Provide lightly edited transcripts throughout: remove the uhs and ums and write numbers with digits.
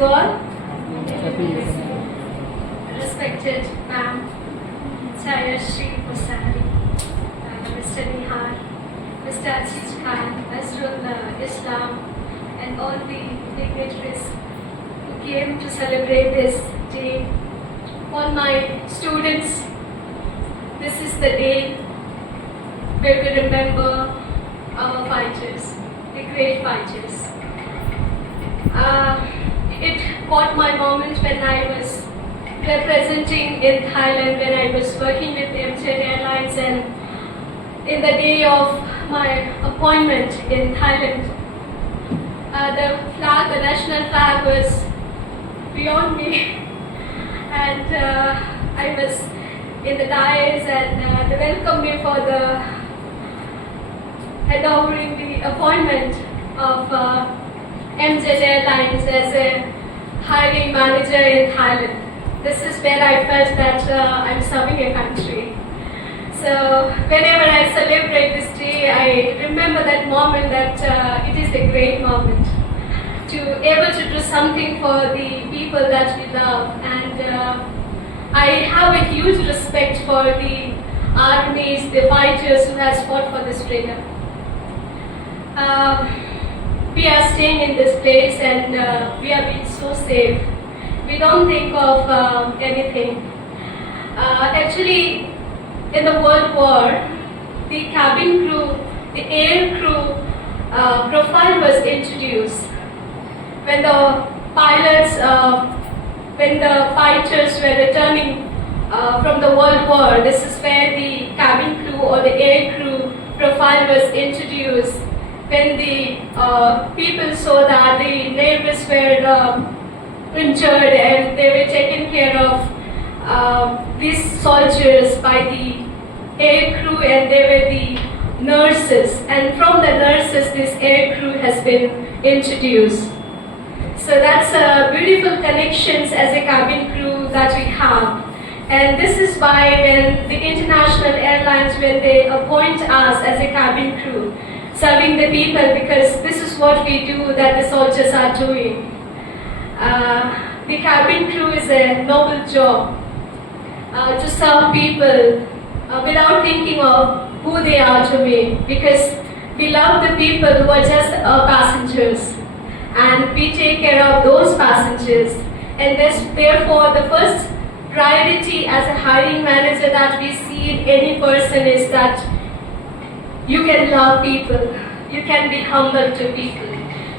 to all. Respected Ma'am, Shri Musari, Mr. Nihar, Mr. Aziz Khan, Nasrullah Islam, and all the dignitaries who came to celebrate this day. All my students, this is the day where we remember our fighters, the great fighters. It caught my moment when I was representing in Thailand, when I was working with MJ Airlines, and in the day of my appointment in Thailand, the national flag was beyond me, and I was in the dais, and they welcomed me for the adopting the appointment of MJ Airlines as a hiring manager in Thailand. This is where I felt that I'm serving a country. So whenever I celebrate this day, I remember that moment, that it is a great moment to able to do something for the people that we love. And I have a huge respect for the armies, the fighters who has fought for this freedom. We are staying in this place, and we are being so safe. We don't think of anything. Actually, in the World War, the cabin crew, the air crew profile was introduced. When the pilots, when the fighters were returning from the World War, this is where the cabin crew or the air crew profile was introduced. When the people saw that the neighbors were injured and they were taken care of, these soldiers by the air crew, and they were the nurses, and from the nurses this air crew has been introduced. So that's beautiful connections as a cabin crew that we have. And this is why when the international airlines, when they appoint us as a cabin crew, serving the people, because this is what we do, that the soldiers are doing. The cabin crew is a noble job to serve people without thinking of who they are to me, because we love the people who are just passengers, and we take care of those passengers. And therefore the first priority as a hiring manager that we see in any person is that you can love people, you can be humble to people.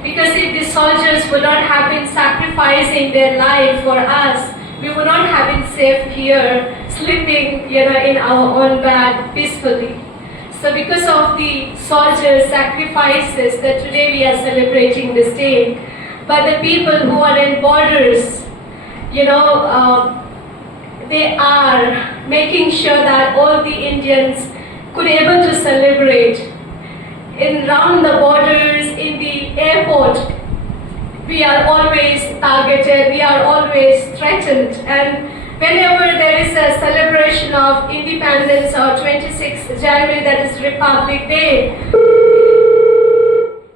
Because if the soldiers would not have been sacrificing their life for us, we would not have been safe here, sleeping, in our own bed peacefully. So because of the soldiers' sacrifices, that today we are celebrating this day. But the people who are in borders, they are making sure that all the Indians could able to celebrate. In round the borders, in the airport, we are always targeted, we are always threatened. And whenever there is a celebration of independence or 26th January, that is Republic Day,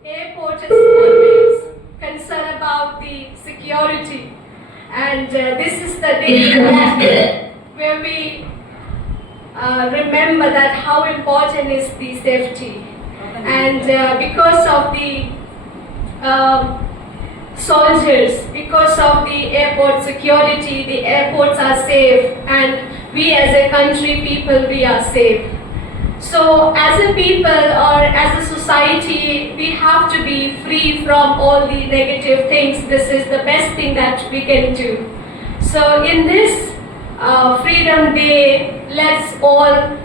airport is always concerned about the security. And this is the day where we remember that how important is the safety. And because of the soldiers, because of the airport security, the airports are safe, and we as a country, people, we are safe. So as a people or as a society, we have to be free from all the negative things. This is the best thing that we can do. So in this Freedom Day, let's all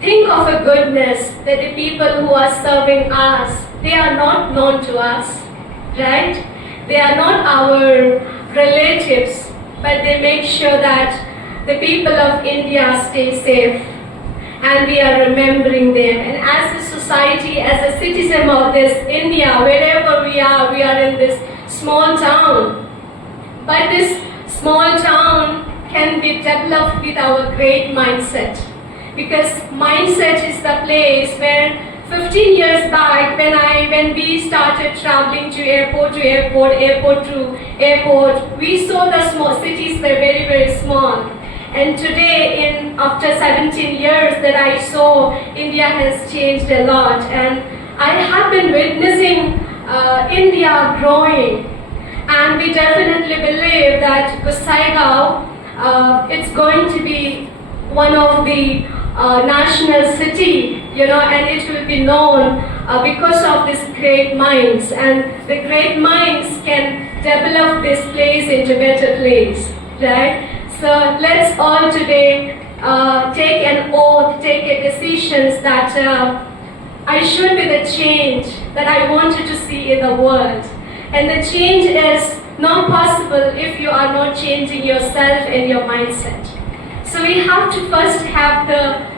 think of a goodness, that the people who are serving us, they are not known to us, right? They are not our relatives, but they make sure that the people of India stay safe, and we are remembering them. And as a society, as a citizen of this India, wherever we are in this small town. But this small town can be developed with our great mindset. Because mindset is the place where 15 years back when we started traveling to airport, airport to airport, we saw the small cities were very, very small. And today, after 17 years that I saw, India has changed a lot. And I have been witnessing India growing. And we definitely believe that Gossaigaon, it's going to be one of the national city, and it will be known because of these great minds. And the great minds can develop this place into a better place, right? So let's all today take an oath, take a decision that I should be the change that I wanted to see in the world. And the change is not possible if you are not changing yourself and your mindset. So we have to first have the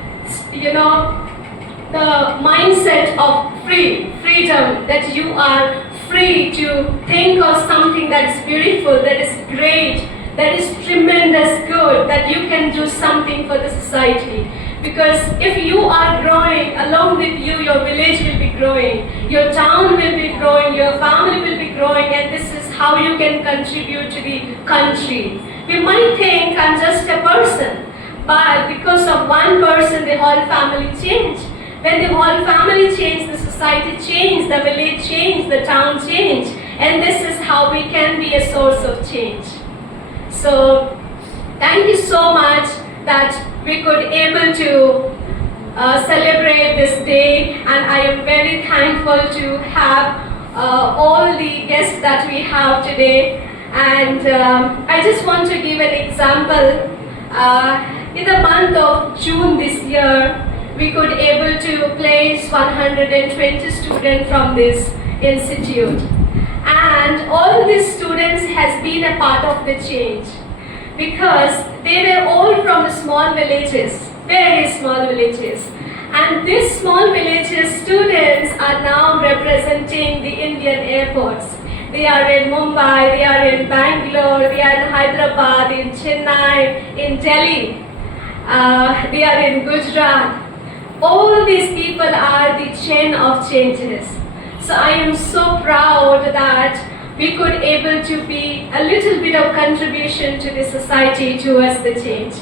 mindset of freedom, that you are free to think of something that is beautiful, that is great, that is tremendous good, that you can do something for the society. Because if you are growing, along with you, your village will be growing, your town will be growing, your family will be growing, and this is how you can contribute to the country. We might think I'm just a person, but because of one person, the whole family changed. When the whole family changed, the society changed, the village changed, the town changed, and this is how we can be a source of change. So, thank you so much that we could able to celebrate this day, and I am very thankful to have all the guests that we have today. And I just want to give an example. In the month of June this year, we could able to place 120 students from this institute. And all these students has been a part of the change, because they were all from small villages, very small villages. And these small villages students are now representing the Indian airports. They are in Mumbai, they are in Bangalore, they are in Hyderabad, in Chennai, in Delhi, they are in Gujarat. All these people are the chain of changes. So I am so proud that we could able to be a little bit of contribution to the society towards the change.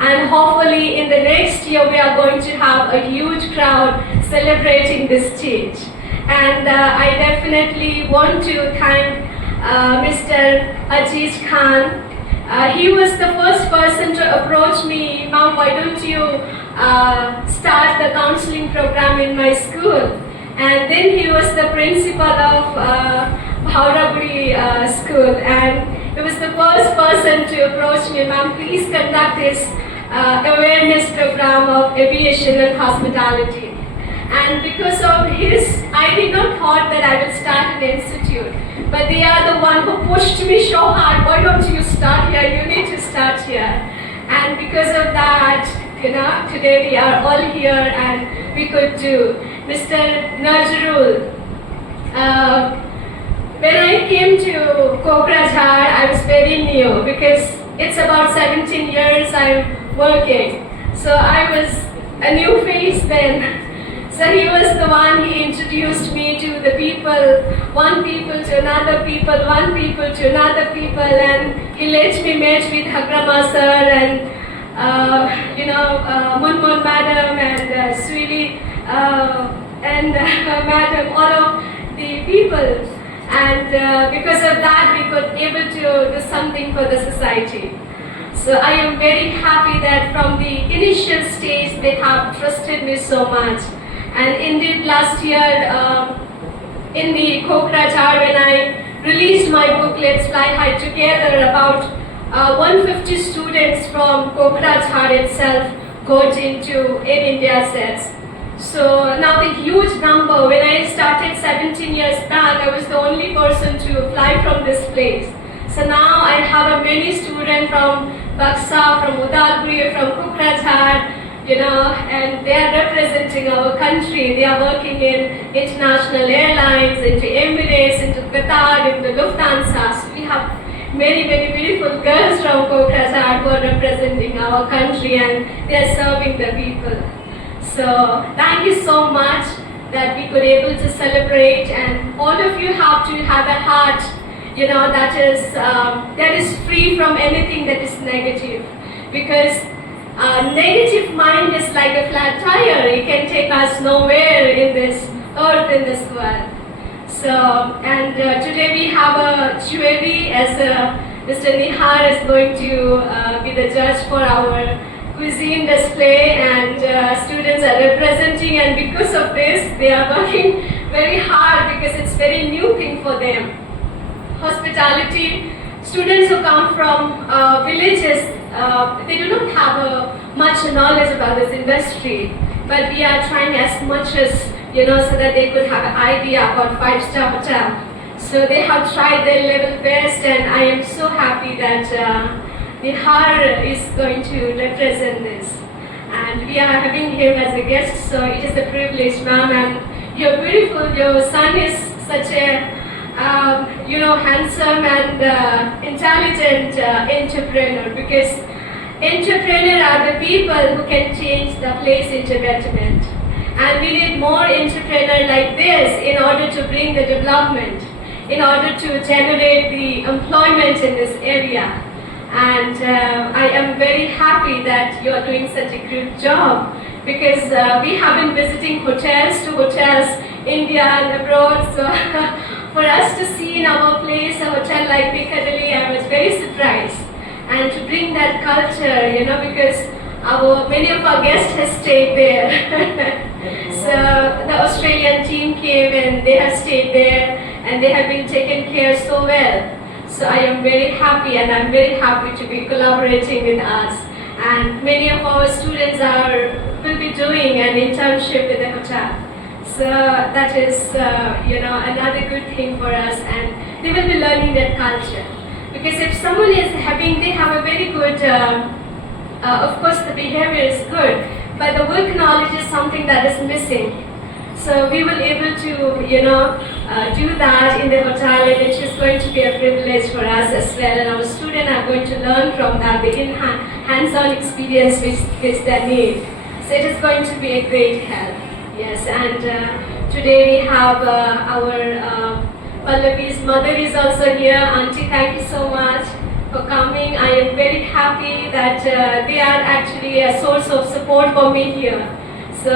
And hopefully in the next year we are going to have a huge crowd celebrating this change. And I definitely want to thank Mr. Aziz Khan. He was the first person to approach me, Mom, why don't you start the counseling program in my school? And then he was the principal of Hauraburi school, and he was the first person to approach me, Ma'am, please conduct this awareness program of aviation and hospitality. And because of his, I did not thought that I will start an institute, but they are the one who pushed me so hard, why don't you start here, you need to start here. And because of that, today we are all here and we could do. Mr. Nazrul, when I came to Kokrajhar, I was very new because it's about 17 years I'm working. So I was a new face then. So he was the one, he introduced me to the people, one people to another people, one people to another people, and he let me meet with Hagrama sir and Munmun madam and Swili and madam, all of the people. And because of that we could able to do something for the society. So I am very happy that from the initial stage they have trusted me so much. And indeed last year in the Kokrajhar, when I released my book Let's Fly High Together, about 150 students from Kokrajhar itself got into Air India sets. So now the huge number, when I started 17 years back, I was the only person to fly from this place. So now I have many students from Baksa, from Udalguri, from Kokrajhar, and they are representing our country. They are working in international airlines, into Emirates, into Qatar, into Lufthansa. So we have many, many beautiful girls from Kokrajhar who are representing our country and they are serving the people. So thank you so much that we could able to celebrate, and all of you have to have a heart, that is free from anything that is negative, because negative mind is like a flat tire. It can take us nowhere in this earth, in this world. So, and today we have a jury, as Mr. Nihar is going to be the judge for our cuisine display, and students are representing, and because of this they are working very hard because it's very new thing for them. Hospitality, students who come from villages, they do not have much knowledge about this industry, but we are trying as much as, so that they could have an idea about five-star hotel. So they have tried their level best, and I am so happy that Nihar is going to represent this. And we are having him as a guest, so it is a privilege, ma'am. And you're beautiful. Your son is such a, handsome and intelligent entrepreneur, because entrepreneurs are the people who can change the place into betterment. And we need more entrepreneurs like this in order to bring the development, in order to generate the employment in this area. And I am very happy that you are doing such a good job, because we have been visiting hotels to hotels, India and abroad. So for us to see in our place a hotel like Piccadilly, I was very surprised. And to bring that culture, because many of our guests have stayed there. So the Australian team came and they have stayed there, and they have been taken care so well. So I am very happy, and I'm very happy to be collaborating with us. And many of our students will be doing an internship with the hotel. So that is, another good thing for us, and they will be learning that culture. Because if someone is they have a very good, of course the behavior is good, but the work knowledge is something that is missing. So we will able to, do that in the hotel, which is going to be a privilege for us as well. And our students are going to learn from that, the hands-on experience which they need. So it is going to be a great help. Yes, and today we have our Pallavi's mother is also here. Auntie, thank you so much for coming. I am very happy that they are actually a source of support for me here. So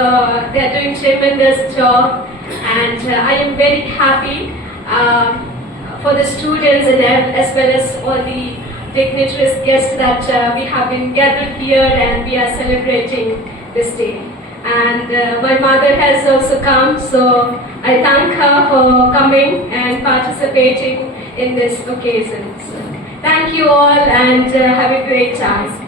they are doing tremendous job, and I am very happy for the students and as well as all the dignitaries guests that we have been gathered here, and we are celebrating this day. And my mother has also come, so I thank her for coming and participating in this occasion. So, thank you all, and have a great time.